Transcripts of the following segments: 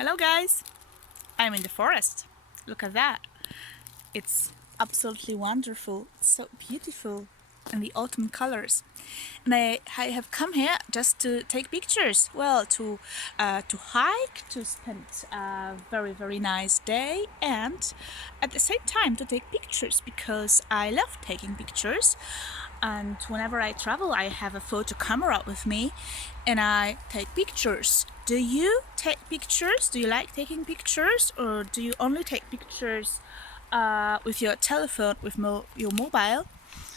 Hello guys! I'm in the forest. Look at that. It's absolutely wonderful. It's so beautiful in the autumn colors. And I have come here just to take pictures. Well, to hike, to spend a very nice day, and at the same time to take pictures because I love taking pictures. And whenever I travel, I have a photo camera with me and I take pictures. Do you take pictures? Do you like taking pictures, or do you only take pictures with your telephone, with your mobile,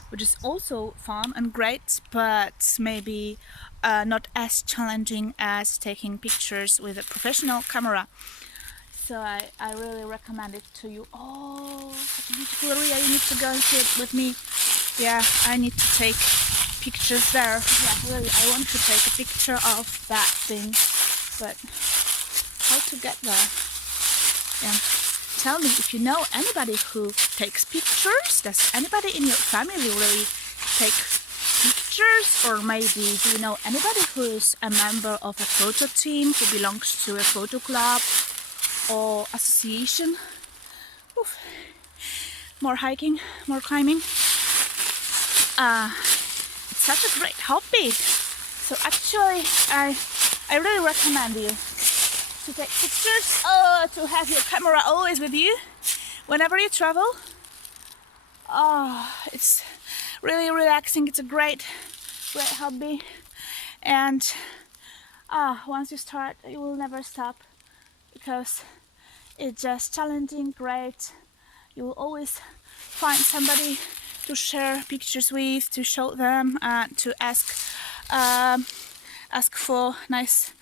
which is also fun and great, but maybe not as challenging as taking pictures with a professional camera? So I really recommend it to you. Oh, such a beautiful area. You need to go and see it with me. Yeah, I need to take pictures there. Yeah, really, I want to take a picture of that thing, but how to get there? Yeah. Tell me if you know anybody who takes pictures. Does anybody in your family really take pictures? Or maybe do you know anybody who is a member of a photo team, who belongs to a photo club or association? Oof. More hiking, more climbing. It's such a great hobby. So actually, I really recommend you to take pictures, to have your camera always with you whenever you travel. It's really relaxing. It's a great hobby, and once you start, you will never stop because it's just challenging, great. You will always find somebody to share pictures with, to show them, to ask for nice,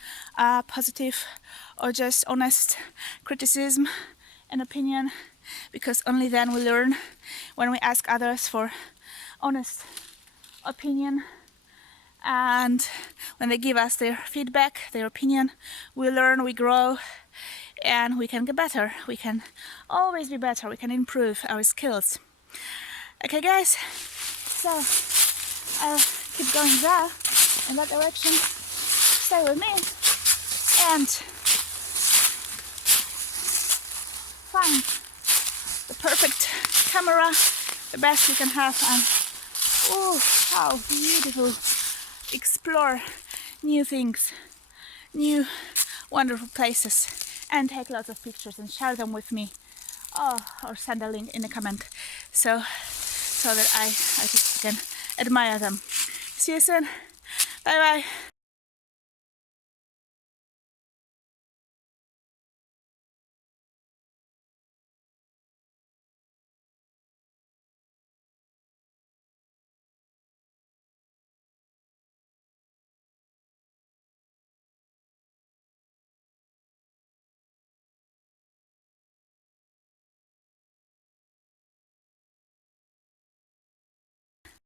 positive, or just honest criticism and opinion, because only then we learn. When we ask others for honest opinion, and when they give us their feedback, their opinion, we learn, we grow, and we can get better. We can always be better. We can improve our skills. Okay guys, so I'll keep going there, in that direction. Stay with me and find the perfect camera, the best you can have, and oh, how beautiful. Explore new things, new wonderful places, and take lots of pictures and share them with me, or send a link in a comment so that I can admire them. See you soon. Bye bye.